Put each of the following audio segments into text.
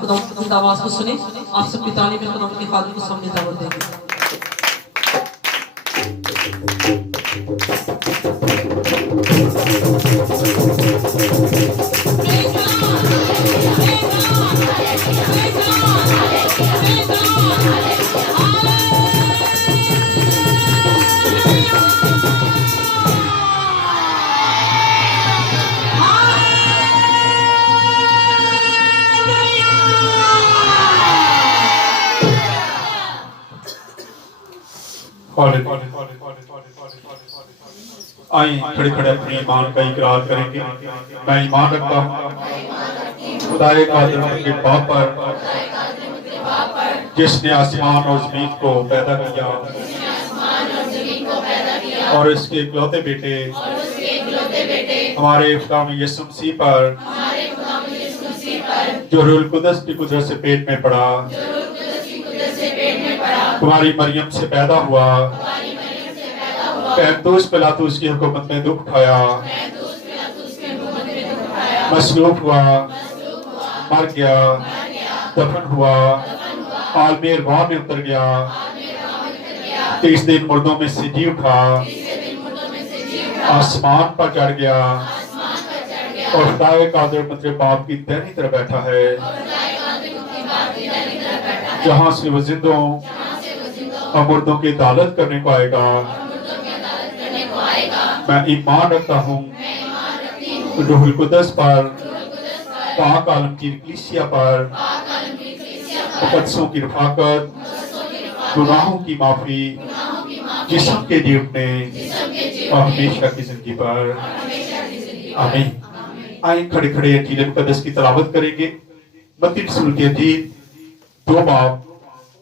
खुदा की आवाज को सुने। आप सब पितानी में खुदा के खादिम को सामने दावत देंगे। आइए खड़े खड़े अपने ईमान का इकरार करेंगे। मैं ईमान रखता हूँ खुदाए कादिर के बाप पर जिसने आसमान और जमीन को पैदा किया और इसके इकलौते बेटे हमारे खुदा यीशु मसीह पर जो रूह कुदस की कुदरत से पेट में पड़ा, तुम्हारी मरियम से पैदा हुआ, पैंतुस पिलातुस की हुकूमत में दुख उठाया, मसलूब हुआ, मर गया, दफन हुआ, आलमे अरवाह में उतर गया, 30 दिन मुर्दों में से जी उठा, आसमान पर चढ़ गया और खुदाए कादिर मंजर बाप की दाहिनी तरफ बैठा है, जहां से वो जिंदों और मुर्दों की अदालत करने को आएगा। मैं ईमान रखता हूँ रूहुल कुदस पर, पाक आलम की कलीसिया पर, मुकद्दसों की रफाकत, गुनाहों की माफी, जिस्म के जी उठने और हमेशा की जिंदगी पर। आमीन। आए खड़े खड़े इंजील मुकद्दस की तिलावत करेंगे। मत्ती रसूल की इंजील 2 बाब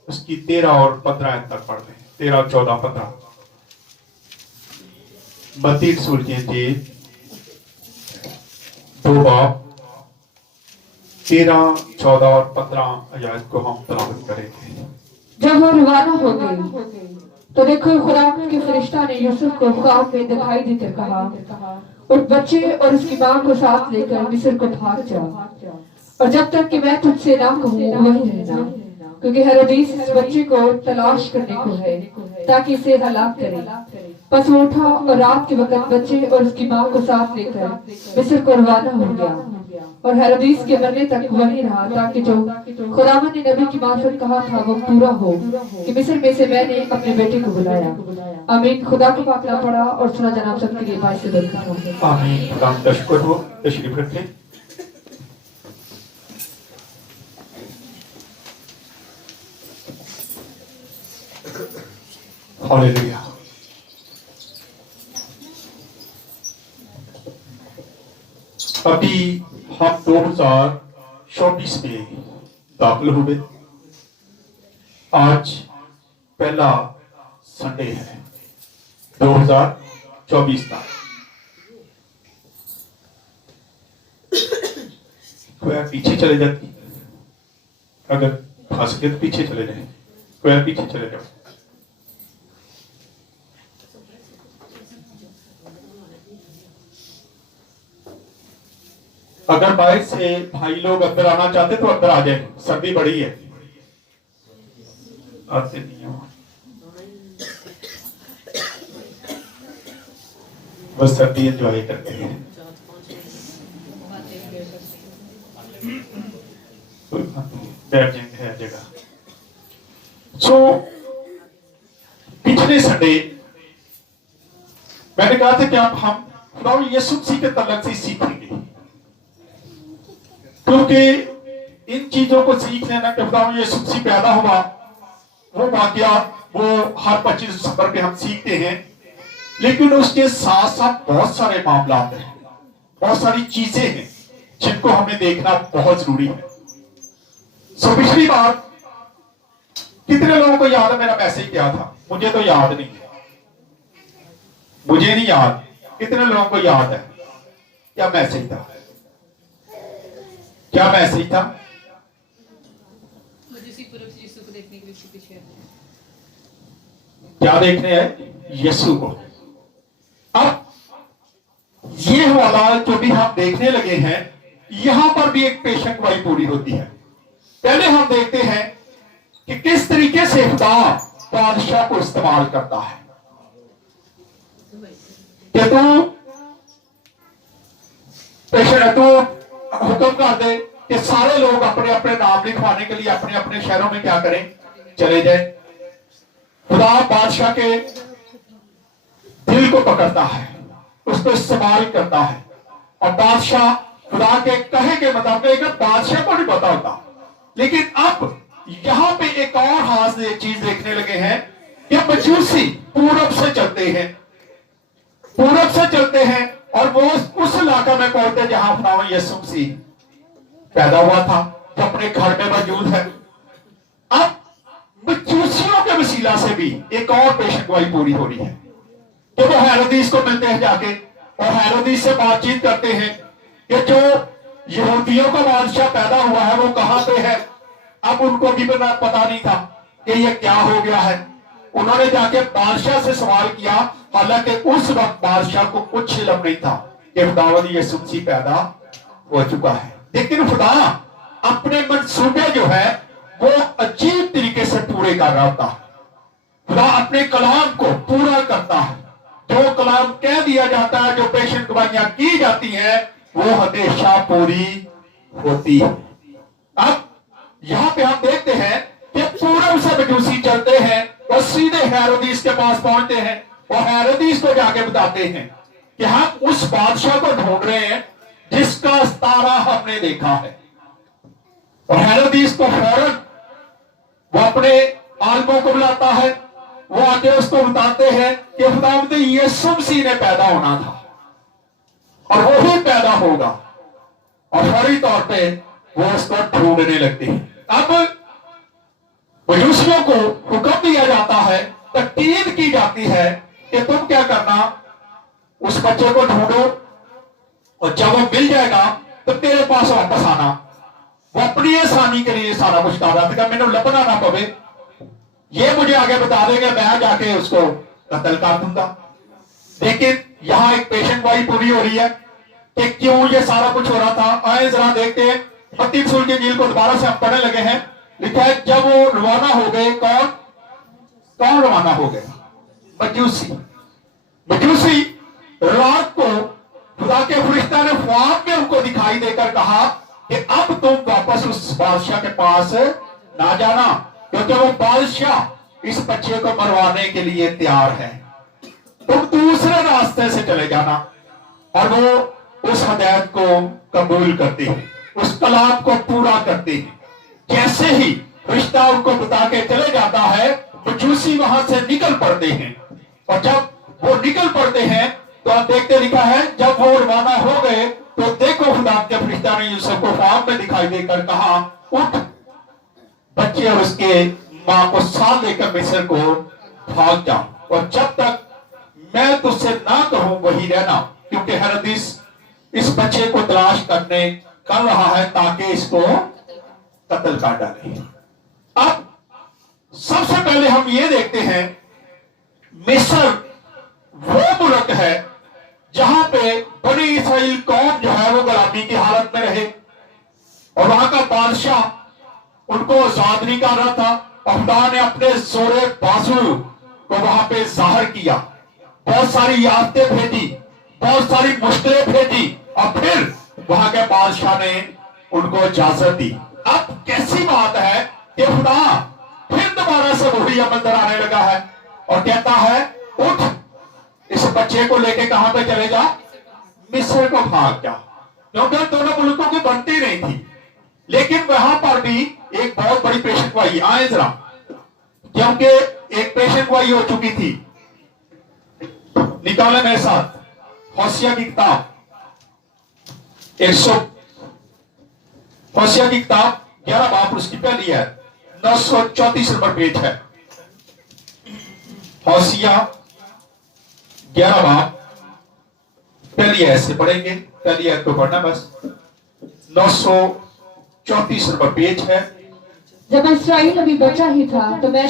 उसकी 13 और 15 तक पढ़ लें। 13, 14, 15। मत्ती रसूल की इंजील 2 बाब 13, 14 और 15 आयत को हम तिलावत करेंगे। जब वो रवाना हो गई तो देखो खुदा के फरिश्ता ने यूसुफ को ख्वाब में दिखाई देकर कहा, उस बच्चे और उसकी मां को साथ लेकर मिस्र को भाग जा, और जब तक कि मैं तुझसे ना कहूँ वहीं रहना, क्योंकि हेरोदेस इस बच्चे को तलाश करने को है ताकि इसे हलाक करे। बस वो उठा और रात के वक्त बच्चे और उसकी मां को साथ लेकर मिस्र को रवाना हो गया और हेरोदेस के मरने तक वहीं रहा, ताकि जो खुदावंद ने नबी की मार्फत कहा था वो पूरा हो कि मिस्र में से मैंने अपने बेटे को बुलाया। आमीन। खुदा को पाकला पड़ा और सुना जनाब सबके लिए बाइस से बरकत हो। आमीन। खुदा का शुक्र हो। तशरीफ रखें। हालेलुया। अभी हम 2024 में दाखिल हुए। आज पहला संडे है 2024 का। कोई पीछे चले जाती, अगर खा सके तो पीछे चले जाए। कोई पीछे चले जाओ। अगर बाहर से भाई लोग अंदर आना चाहते तो अंदर आ जाए, सर्दी बड़ी है। आते नहीं हो, बस सर्दी एंजॉय करते हैं। बैठ जाएंगे है जगह। पिछले संडे मैंने कहा था कि अब हम खुदा यीशु मसीह के तलक से सीखेंगे, क्योंकि इन चीजों को सीख लेना कि खुदा यीशु मसीह पैदा हुआ, वो वाकया वो हर 25 दिसंबर पे हम सीखते हैं, लेकिन उसके साथ साथ बहुत सारे मामला हैं, बहुत सारी चीजें हैं जिनको हमें देखना बहुत जरूरी है। पिछली बार कितने लोगों को याद है मेरा मैसेज क्या था? मुझे तो याद नहीं है, मुझे नहीं याद। कितने लोगों को याद है क्या मैसेज था? क्या मैसेज था? क्या देखने हैं? यीशु को। अब ये वाला जो भी हम देखने लगे हैं, यहां पर भी एक पेशेंट वाली पूरी होती है। पहले हम देखते हैं कि किस तरीके से खुदा बादशाह को इस्तेमाल करता है कि तू हुक्म कर दे कि सारे लोग अपने अपने नाम लिखवाने के लिए अपने अपने शहरों में क्या करें, चले जाए। खुदा बादशाह के दिल को पकड़ता है, उसको इस्तेमाल करता है, और बादशाह खुदा के कहे के मुताबिक बादशाह को नहीं पता होता। लेकिन अब यहां पे एक और खास चीज देखने लगे हैं कि मजूसी पूरब से चलते हैं, पूरब से चलते हैं, और वो उस इलाका में पहुंचते हैं जहां खुदा यीशु मसीह पैदा हुआ था, जो अपने घर में मौजूद है। अब मजूसियों के वसीला से भी एक और पेशगोई पूरी हो रही है कि वो हेरोदीस को मिलते हैं जाके, और हेरोदीस से बातचीत करते हैं कि जो यहूदियों का बादशाह पैदा हुआ है वो कहां पे है। अब उनको भी पता नहीं था कि ये क्या हो गया है। उन्होंने जाके बादशाह से सवाल किया, हालांकि उस वक्त बादशाह को कुछ इल्म नहीं था कि खुदावंद यीशु मसीह पैदा हो चुका है। लेकिन खुदा अपने मंसूबे जो है वो अजीब तरीके से पूरे कर रहा होता है। खुदा अपने कलाम को पूरा करता है। जो कलाम कह दिया जाता है, जो पेशन गवाहियां की जाती हैं, वो हमेशा पूरी होती है। अब यहां पे हम देखते हैं कि पूरब से मजूसी चलते हैं और सीधे हेरोदीस के पास पहुंचते हैं, और हेरोदीस को जाके बताते हैं कि हम उस बादशाह को ढूंढ रहे हैं जिसका सितारा हमने देखा है। और हेरोदीस को फौरन वो अपने आलमों को बुलाता है, वो आके उसको बताते हैं कि खुदावंद यीशु मसीह ने पैदा होना था और वो ही पैदा होगा, और फौरी तौर पे वो उसको ढूंढने लगते हैं। अब मजूसियों को हुक्म दिया जाता है, तकीद की जाती है कि तुम क्या करना, उस बच्चे को ढूंढो, और जब वो मिल जाएगा तो तेरे पास वापस आना। वो अपनी आसानी के लिए सारा कुछ कर रहा था, मैंने लपना ना पवे, ये मुझे आगे बता देंगे, मैं जाके उसको कत्ल कर दूंगा। लेकिन यहां एक पेशेंट वाई पूरी हो रही है कि क्यों ये सारा कुछ हो रहा था। आए जरा देखते हैं, मत्ती रसूल की इंजील को दोबारा से हम पढ़ने लगे हैं। लिखा है जब वो रवाना हो गए, कौन रवाना हो गए? मजूसी। मजूसी रात को खुदा के फरिश्ता ने ख्वाब में उनको दिखाई देकर कहा कि अब तुम वापस उस बादशाह के पास ना जाना, क्योंकि वो बादशाह इस बच्चे को मरवाने के लिए तैयार है। तुम दूसरे रास्ते से चले जाना। और वो उस हदायत को कबूल करते हैं, उस कलाम को पूरा करते हैं। जैसे ही रिश्ता उनको बता के चले जाता है, मजूसी वहां से निकल पड़ते हैं। और जब वो निकल पड़ते हैं तो आप देखते लिखा है, जब वो रवाना हो गए तो देखो खुदा के फरिश्ता ने यूसुफ को ख्वाब में दिखाई देकर कहा, उठ बच्चे और उसके मां को साथ लेकर मिस्र को भाग जाओ, और जब तक मैं तुझसे ना कहूं वही रहना, क्योंकि हेरोदिस इस बच्चे को तलाश कर रहा है ताकि इसको कत्ल कर डाले। अब सबसे पहले हम ये देखते हैं, मिस्र वो मुल्क है जहां पे बनी इसराइल कौम जो है वो गुलामी की हालत में रहे, और वहां का बादशाह उनको आजाद नहीं कर रहा था। और खुदा ने अपने जोरे बाजू को वहां पे जाहिर किया, बहुत सारी आफतें भेजी, बहुत सारी मुश्किलें भेजी, और फिर वहां के बादशाह ने उनको इजाजत दी। अब कैसी बात है कि खुदा फिर दोबारा से वही अमल कराने लगा है और कहता है, उठ इस बच्चे को लेके कहां पे चले जा, मिस्र को भाग जा, क्योंकि दोनों मुल्कों की बनती नहीं थी। लेकिन वहां पर भी एक बहुत बड़ी पेशेंटवाई, आए जरा, क्योंकि एक पेशेंटवाई हो चुकी थी। निकाले मेरे साथ होशिया की किताब 100, होशिया की किताब 11 बाप उसकी पहली है, 934 नंबर पेज है। होशिया 11 बाप पहली है, ऐसे पढ़ेंगे, पहली है तो पढ़ना बस। 934 नंबर पेज है। जब इस्राइल अभी बच्चा ही था तो मैंने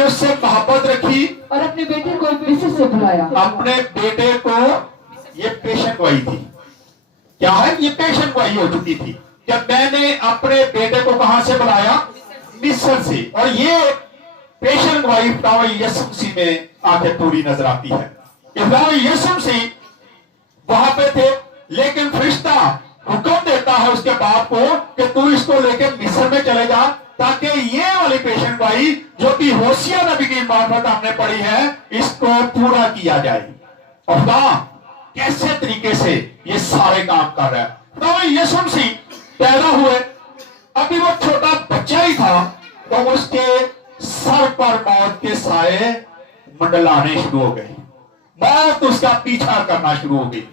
उससे मोहब्बत रखी और अपने बेटे को मिस्र से बुलाया। अपने बेटे को, ये पेशेंट वही थी क्या है, ये पेशन गोई हो चुकी थी जब मैंने अपने बेटे को कहां से बुलाया, मिस्र से। और ये पेशन गोई खुदा यीशु मसीह में आके पूरी नजर आती है। खुदा यीशु मसीह वहां पे थे, लेकिन फरिश्ता हुक्म देता है उसके बाप को कि तू इसको लेके मिस्र में चले जा, ताकि ये वाली पेशन गोई जो कि होशिया नबी की मार्फत हमने पढ़ी है, इसको पूरा किया जाए। और खुदा कैसे तरीके से ये सारे काम कर रहा है। खुदा यीशु मसीह पैदा हुए, अभी वो छोटा बच्चा ही था, तो उसके सर पर मौत के साए मंडलाने शुरू हो गए। मौत उसका पीछा करना शुरू हो गई।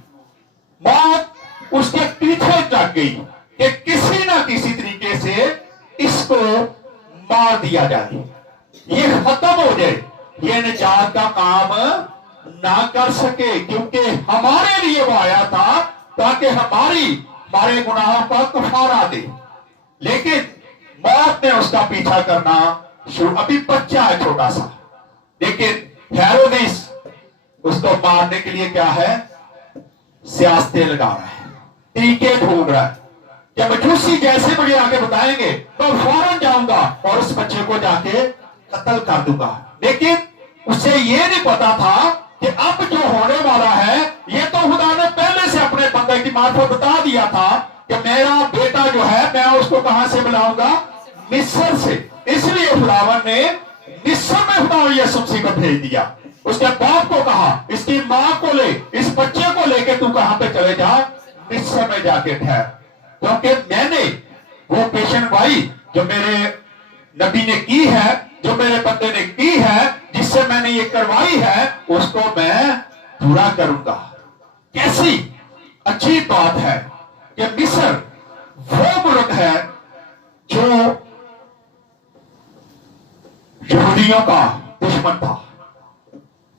मौत उसके पीछे लग गई कि किसी ना किसी तरीके से इसको मार दिया जाए, ये खत्म हो जाए, ये निजात का काम ना कर सके, क्योंकि हमारे लिए वो आया था ताकि हमारे गुनाहों का कफारा दे। लेकिन मौत ने उसका पीछा करना शुरू, अभी बच्चा है छोटा सा, लेकिन हेरोदेस उसको मारने के लिए क्या है, सियासतें लगा रहा है, तरीके ढूंढ रहा है कि मजूसी जैसे मुझे आगे बताएंगे तो फौरन जाऊंगा और उस बच्चे को जाके कत्ल कर दूंगा। लेकिन उसे ये नहीं पता था कि अब जो होने वाला है, ये तो खुदा ने पहले से अपने बंदे की मार्फत बता दिया था कि मेरा बेटा जो है मैं उसको कहां से बुलाऊंगा, मिस्र से। इसलिए खुदावन ने मिस्र में खुदा यीशु मसीह को भेज दिया। उसके बाप को कहा इसकी मां को ले, इस बच्चे को लेके तू कहां पे चले जा, मिस्र में जाके ठहर, क्योंकि मैंने वो पेशन गोई जो मेरे नबी ने की है, जो मेरे बंदे ने की है, जिससे मैंने ये करवाई है, उसको मैं पूरा करूंगा। कैसी अच्छी बात है कि मिस्र वो मुल्क है जो यहूदियों का दुश्मन था,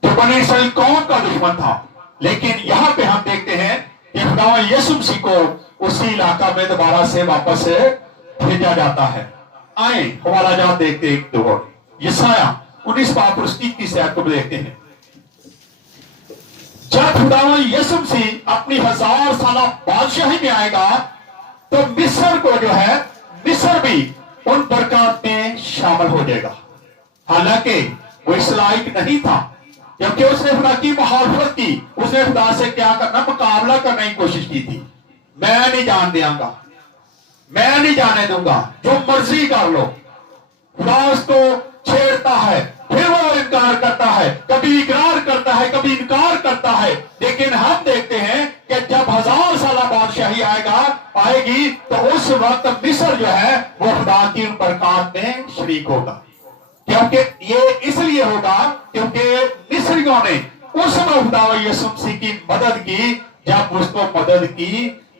जो बनी इस्राएल कौम का दुश्मन था। लेकिन यहां पे हम देखते हैं कि खुदा यीशु मसीह को उसी इलाका में दोबारा से वापस भेजा जाता है। आए हमारा जहां देखते एक दो यसाया 19 पाप उसकी 30 आयत को देखते हैं। जब खुदा यीशु मसीह अपनी 1000 साल बादशाही में आएगा तो मिस्र को जो है, मिस्र भी उन बरकत में शामिल हो जाएगा। हालांकि वो इस लायक नहीं था, क्योंकि उसने खुदा की मुखालफत की, उसने खुदा से क्या करना, मुकाबला करने की कोशिश की थी। मैं नहीं जान दूंगा, मैं नहीं जाने दूंगा, जो मर्जी कर लो। खुदा उसको छेड़ता है, फिर वो इनकार करता है, कभी इकरार करता है, कभी इनकार करता है। लेकिन हम देखते हैं कि जब 1000 साल बादशाही आएगी तो उस वक्त मिस्र जो है वो खुदा की उन बरकत में शरीक होगा। क्योंकि ये इसलिए होगा क्योंकि मिस्रियों ने उस समय खुदा यीशु मसीह की मदद की जब उसको मदद की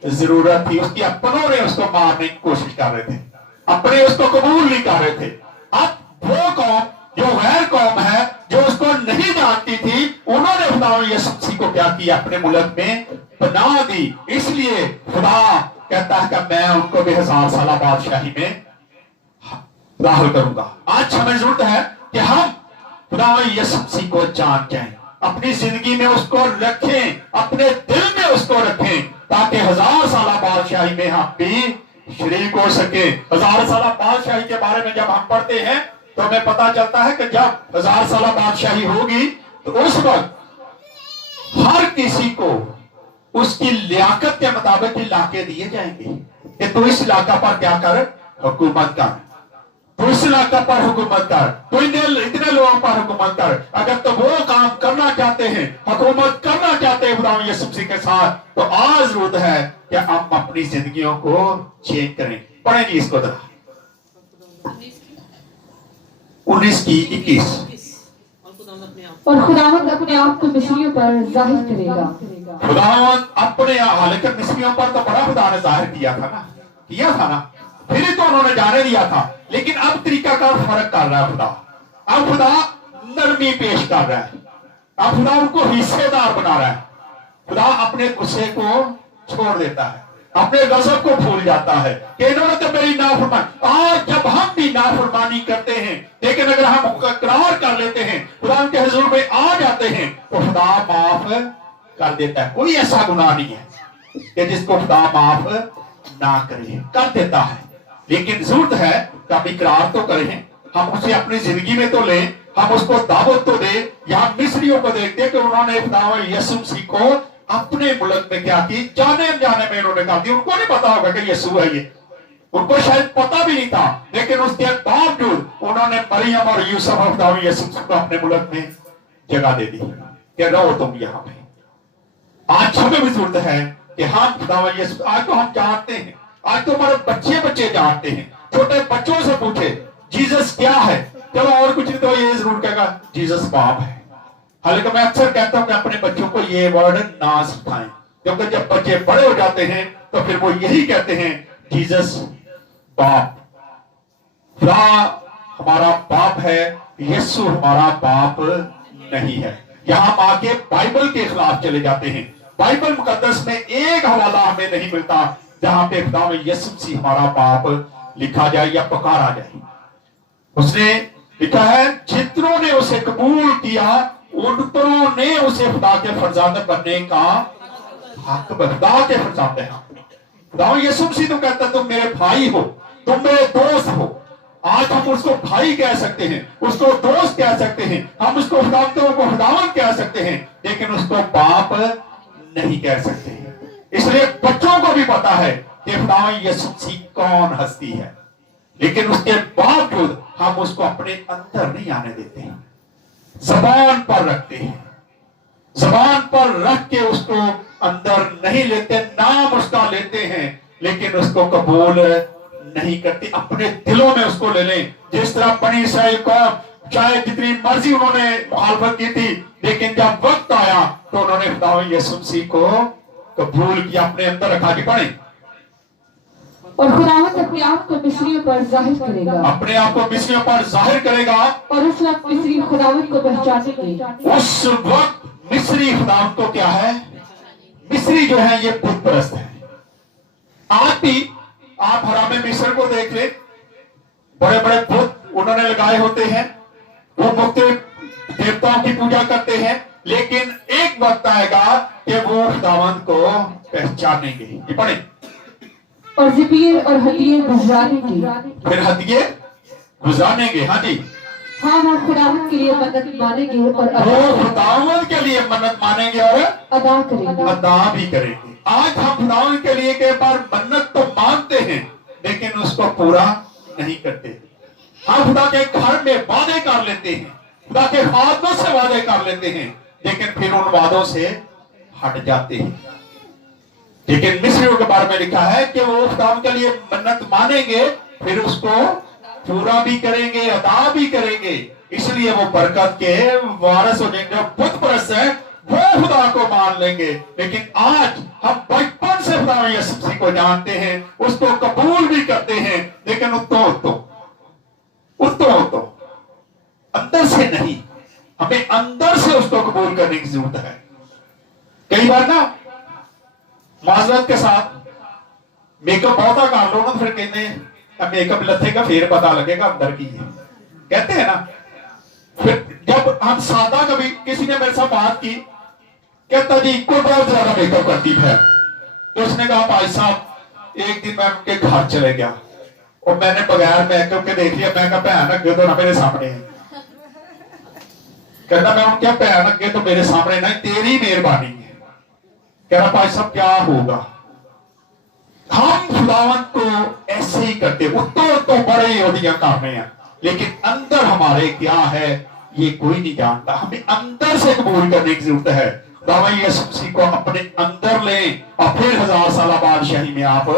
जरूरत थी। उसकी अपनों ने उसको मारने की कोशिश कर रहे थे, अपने उसको कबूल नहीं कर रहे थे। अब वो कौम जो गैर कौम है, जो उसको नहीं जानती थी, उन्होंने खुदा यीशु मसीह को क्या किया, अपने मुल्क में बना दी। इसलिए खुदा कहता है कि मैं उनको भी 1000 साल बादशाही में दाखिल करूंगा। आज हमें जरूरत है कि हम खुदा यीशु मसीह को जान जाएं, अपनी जिंदगी में उसको रखें, अपने दिल में उसको रखें, ताकि 1000 साल बादशाही में हम भी शरीक हो सके। 1000 साल बादशाही के बारे में जब हम पढ़ते हैं तो हमें पता चलता है कि जब 1000 साल बादशाही होगी तो उस वक्त हर किसी को उसकी लियाकत के मुताबिक इलाके दिए जाएंगे कि तू इस इलाका पर क्या कर, हुकूमत कर, तो इस इलाका पर हुकूमत कर, तो इतने लोगों पर हुकूमत कर। अगर तो वो काम करना चाहते हैं, हुकूमत करना चाहते हैं खुदा यीशु मसीह के साथ, तो आज जरूरत है कि हम अपनी जिंदगियों को चेंज करें। पढ़ेंगे इसको जरा 19 की 21। और खुदावंद अपने आप को मिस्रियों पर जाहिर करेगा। खुदावंद अपने, हालांकि मिस्रियों पर तो बड़ा खुदा ने जाहिर किया था ना, फिर तो उन्होंने जाने दिया था। लेकिन अब तरीका का फर्क कर रहा है खुदा। अब खुदा नरमी पेश कर रहा है, अब खुदा उनको हिस्सेदार बना रहा है। खुदा अपने गुस्से को छोड़ देता है, अपने गजब को भूल जाता है कि इन्होंने तो मेरी नाफरमानी। आज जब हम भी नाफरमानी करते हैं, लेकिन अगर हम इकरार कर लेते हैं, खुदा के हुजूर में आ जाते हैं, तो खुदा माफ कर देता है। कोई ऐसा गुनाह नहीं है, कि जिसको खुदा माफ ना करे, कर देता है। लेकिन जरूरत है कि हम इकरार तो करें, हम उसे अपनी जिंदगी में तो लें, हम उसको दावत तो दें। यहाँ मिस्रियों को देखते हैं कि उन्होंने खुदा यीशु मसीह को अपने मुल्क में क्या की, जाने अनजाने में उन्होंने कहा कि उनको नहीं पता होगा कि यीशु है ये, उनको शायद पता भी नहीं था, लेकिन उसके बावजूद उन्होंने मरियम और यूसुफ और खुदा यीशु मसीह को अपने मुल्क में जगह दे दी कि रहो तुम यहाँ पे। आज हमें भी जरूरत है कि हम खुदा यीशु, आज तो हम जानते हैं, आज तो हमारे बच्चे जानते हैं, छोटे बच्चों से पूछे जीसस क्या है, चलो और कुछ नहीं तो ये जरूर कहेगा जीसस बाप है। हालांकि मैं अक्सर कहता हूं कि अपने बच्चों को ये वर्ड ना सिखाएं, क्योंकि जब बच्चे बड़े हो जाते हैं तो फिर वो यही कहते हैं जीसस बाप, खुदा हमारा बाप है, यीशु हमारा बाप नहीं है। यहां हम आके बाइबल के खिलाफ चले जाते हैं। बाइबल मुकद्दस में एक हवाला हमें नहीं मिलता जहां पे खुदा में यीशु मसीह हमारा बाप लिखा जाए या पुकारा जाए। उसने लिखा है जितनों ने उसे कबूल किया उतनों ने उसे खुदा के फरजांद बनने का हक, खुदा के फरजांद है। खुदा यीशु मसीह तो कहता है तुम मेरे भाई हो, तुम मेरे दोस्त हो। आज हम उसको भाई कह सकते हैं, उसको दोस्त कह सकते हैं, हम उसको खुदावंद कह सकते हैं, लेकिन उसको बाप नहीं कह सकते। इसलिए बच्चों को भी पता है कि खुदा यीशु मसीह कौन हस्ती है, लेकिन उसके बावजूद हम उसको अपने अंदर नहीं आने देते हैं, जबान पर रखते हैं, जबान पर रख के उसको अंदर नहीं लेते, नाम उसका लेते हैं लेकिन उसको कबूल नहीं करते, अपने दिलों में उसको ले लें। जिस तरह बनी इसराइल को चाहे जितनी मर्जी उन्होंने मुखालफत की थी, लेकिन जब वक्त आया तो उन्होंने खुदा यीशु मसीह को कबूल किया, अपने अंदर रखा। के पढ़े और खुदावंद अपने आप को मिस्रियों पर जाहिर करेगा, अपने आप को मिस्रियों पर जाहिर करेगा, और उस वक्त मिस्री खुदावंद को पहचानेंगे। उस वक्त मिस्री खुदावंद को क्या है, मिस्री जो है ये बुत परस्त है। आज भी आप हरामे मिस्र को देख ले, बड़े बड़े बुत उन्होंने लगाए होते हैं, वो मुख्तलिफ देवताओं की पूजा करते हैं, लेकिन एक वक्त आएगा कि वो खुदावंद को पहचानेंगे। ये पढ़े और ज़िबीर और हदिये गुजारेंगे, फिर हदिये गुजारेंगे। हाँ जी, हाँ वो खुदावंद के लिए मन्नत मानेंगे और वो खुदावंद के लिए मन्नत मानेंगे और अदा करेंगे, अदा भी करेंगे। आज हम खुदावंद के लिए कई बार मन्नत तो मानते हैं लेकिन उसको पूरा नहीं करते। हम खुदा के घर में वादे कर लेते हैं, खुदा के खादों से वादे कर लेते हैं, लेकिन फिर उन वादों से हट जाते हैं। लेकिन मिस्रियों के बारे में लिखा है कि वो खुदावंद के लिए मन्नत मानेंगे, फिर उसको पूरा भी करेंगे, अदा भी करेंगे, इसलिए वो बरकत के वारिस हो जाएंगे। बुत परस्त है वो खुदा को मान लेंगे, लेकिन आज हम बचपन से खुदा यीशु मसीह को जानते हैं, उसको कबूल भी करते हैं, लेकिन उतो अंदर से नहीं, हमें अंदर से उसको कबूल करने की जरूरत है। कई बार ना माजरत के साथ मेकअप बहुत कर लो ना, फिर कहते हैं मेकअप लथेगा फिर पता लगेगा अंदर की है, कहते हैं ना। फिर जब हम सादा, कभी किसी ने मेरे साथ बात की, कहता जी को बहुत ज्यादा मेकअप करती है, तो उसने कहा भाई साहब एक दिन मैं उनके घर चले गया और मैंने बगैर मेकअप के देख लिया, मैं कहा भैन अगे तो ना मेरे सामने है, कहता मैं उनके भैन अगे तो मेरे सामने नहीं, तेरी मेहरबानी है। कह रहा भाई साहब क्या होगा, हम खुदावंद को ऐसे ही करते, तो बड़े योदियां करने हैं, लेकिन अंदर हमारे क्या है ये कोई नहीं जानता। हमें अंदर से कबूल करने की जरूरत है। खुदा यीशु मसीह को अपने अंदर लें और फिर 1000 साल बादशाही में आप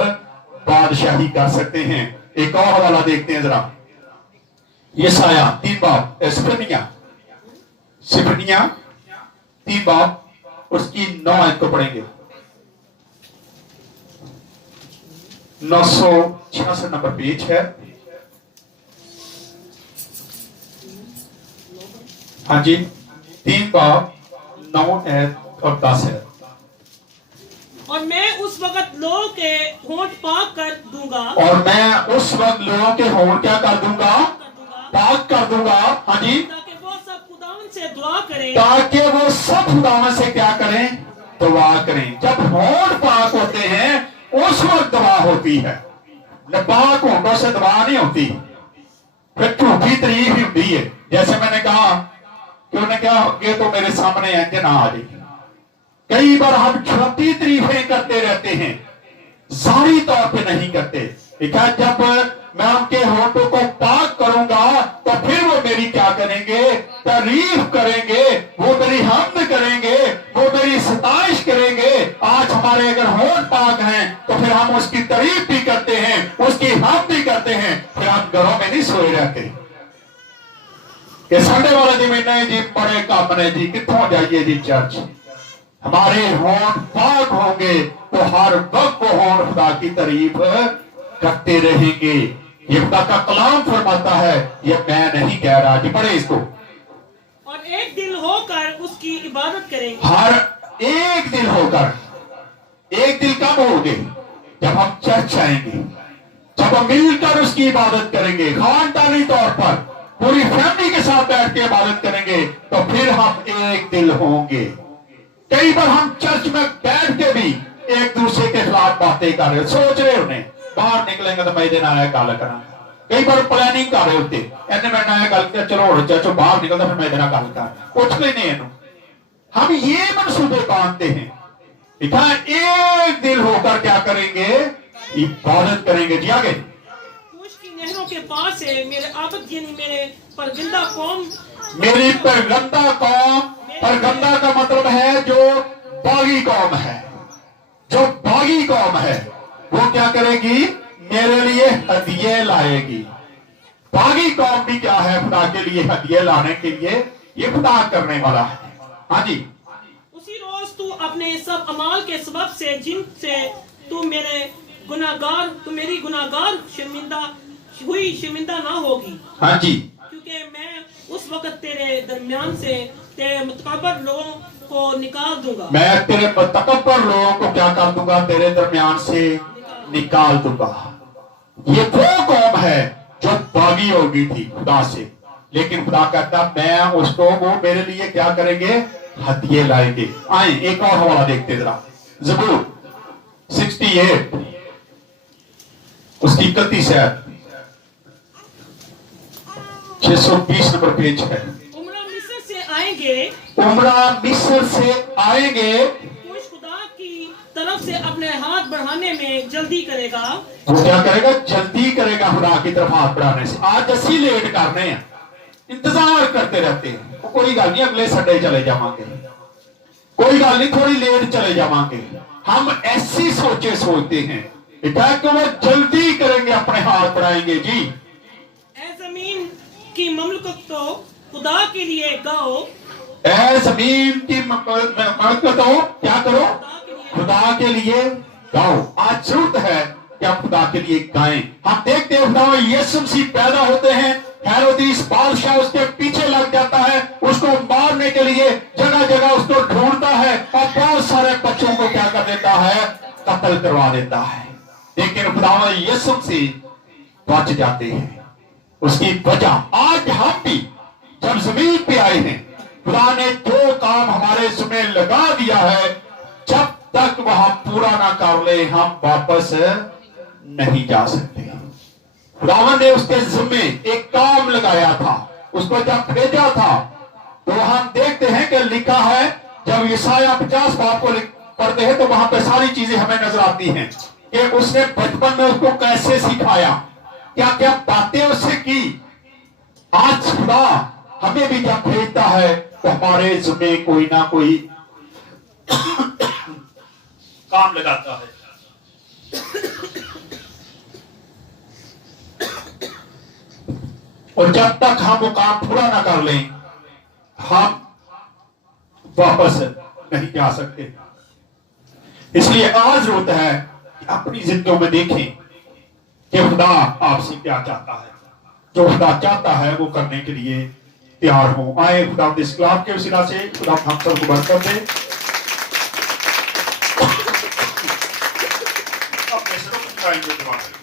बादशाही कर सकते हैं। एक और हवाला देखते हैं जरा, यशायाह 3 बाब, सिफनिया 3 बाब उसकी 9 आयत को पढ़ेंगे। 966 नंबर पेज है। हाँ जी, 3 बाब 9 आयत और 10 है। और मैं उस वक्त लोगों के होंठ पाक कर दूंगा, और मैं उस वक्त लोगों के होंठ क्या कर दूंगा, पाक कर दूंगा। हाँ जी, ताकि वो सब खुदावंद से दुआ करें, ताकि वो सब खुदावंद से क्या करें, दुआ करें। जब होंठ पाक होते हैं उस वक्त दुआ होती है, पाक होंठों से दुआ नहीं होती, फिर झूठी तारीफ ही होती है। जैसे मैंने कहा कि उन्हें क्या ये तो मेरे सामने है कि ना आ जाए। कई बार हम छोटी तारीफें करते रहते हैं, जाहिरी तौर पे नहीं करते। देखा, जब मैं उनके होठों को पाक करूंगा तो फिर वो मेरी क्या करेंगे, तारीफ करेंगे, वो मेरी हम्द करेंगे, वो मेरी सताइश करेंगे। आज हमारे अगर होठ पाक हैं तो फिर हम उसकी तारीफ भी करते हैं, उसकी हम्द भी करते हैं, फिर हम घरों में नहीं सोए रहते कि संडे वाले दिन में नहीं जी बड़े काम ने जी कितों जाइए जी चर्च। हमारे होंठ पाक होंगे तो हर वक्त वो होंठ खुदा की तारीफ करते रहेंगे। ये खुदा का कलाम फरमाता है, ये मैं नहीं कह रहा जी, पढ़े इसको। और एक दिल होकर उसकी इबादत करेंगे। हर एक दिल होकर, एक दिल कब होंगे, जब हम चर्च आएंगे, जब हम मिलकर उसकी इबादत करेंगे, खानदानी तौर पर पूरी फैमिली के साथ बैठ के इबादत करेंगे, तो फिर हम एक दिल होंगे। कई बार हम चर्च में बैठ के भी एक दूसरे के खिलाफ बातें कर रहे, सोच रहे उन्हें बाहर निकलेंगे तो मैं दिन आया गल करा। कई बार प्लानिंग कर रहे होते, इन्हें मैं नया गल किया, चलो चर्चों बाहर निकलता फिर मैं दिन गल कर कुछ भी नहीं है। हम ये मनसूबे बांधते हैं, देखा एक दिल होकर क्या करेंगे, इबादत करेंगे। जी आगे, कुश की नहरों के पास से मेरे आबद यानी मेरे परगंदा कौम, मेरी परगंदा कौम, परगंदा का मतलब है जो बागी कौम है, जो बागी कौम है वो क्या करेगी, मेरे लिए हदिये लाएगी। बागी कौम भी क्या है, खुदा के लिए हदिये लाने के लिए ये खुदा करने वाला है। हाँ जी, उसी रोज तू अपने सब अमाल के सबब से जिनसे तू मेरी गुनाहगार शर्मिंदा ना होगी। हाँ जी, क्योंकि मैं उस वक्त तेरे दरमियान से तेरे मुतकबर लोगों को निकाल दूंगा। मैं तेरे मुतकब्बर लोगों को क्या कर दूंगा, तेरे दरमियान से निकाल दूंगा। ये वो कौम है जो बागी हो गई थी खुदा से, लेकिन खुदा कहता मैं उसको, वो मेरे लिए क्या करेंगे, हदिये लाएंगे। आए एक और हवाला देखते जरा, ज़बूर 68 उसकी 31 है, 620 नंबर पेज है। उमरा मिस्र से आएंगे, उमरा मिस्र से आएंगे, कुश खुदा की तरफ से अपने हाथ बढ़ाने में जल्दी करेगा। वो क्या करेगा, जल्दी करेगा खुदा की तरफ हाथ बढ़ाने से। आज असी लेट करने हैं, इंतजार करते रहते हैं, वो कोई गल नहीं अगले संडे चले जावांगे, कोई गल नहीं थोड़ी लेट चले जावांगे। हम ऐसी सोचते हैं कि वो जल्दी करेंगे, अपने हाथ बढ़ाएंगे। जी, ऐ जमीन की ममलकत तो खुदा के लिए गाओ, ऐ जमीन की ममलकत हो क्या करो, खुदा के लिए गाओ। आज जरूरत है कि हम खुदा के लिए गाएं। हम देखते हैं खुदा यीशु मसीह पैदा होते हैं, हेरोदिस बादशाह उसके पीछे लग जाता है, उसको मारने के लिए जगह जगह उसको ढूंढता है और बहुत सारे बच्चों को क्या कर देता है, कत्ल करवा देता है। लेकिन खुदा यीशु मसीह बच जाते हैं। उसकी वजह आज हम भी जब जमीन पे आए हैं, खुदा ने जो काम हमारे जिम्मे लगा दिया है, जब तक वह पूरा ना कर ले हम वापस नहीं जा सकते। खुदावंद ने उसके जिम्मे एक काम लगाया था, उसको जब भेजा था तो हम देखते हैं कि लिखा है, जब यशायाह 50 बाब को पढ़ते हैं तो वहां पे सारी चीजें हमें नजर आती हैं कि उसने बचपन में उसको कैसे सिखाया, क्या क्या बातें उससे की। आज खुदा हमें भी जब भेजता है तो हमारे जिम्मे कोई ना कोई काम लगाता है। और जब तक हम वो काम पूरा ना कर लें हम वापस नहीं जा सकते। इसलिए आज जरूरत है कि अपनी जिंदगी में देखें कि खुदा आपसे क्या चाहता है, जो खुदा चाहता है वो करने के लिए तैयार हो। आए खुदा इस कलाम के वसीला से खुदा हम सबको बरकत दे। अपने सिरों को झुकाएंगे दुआ करें।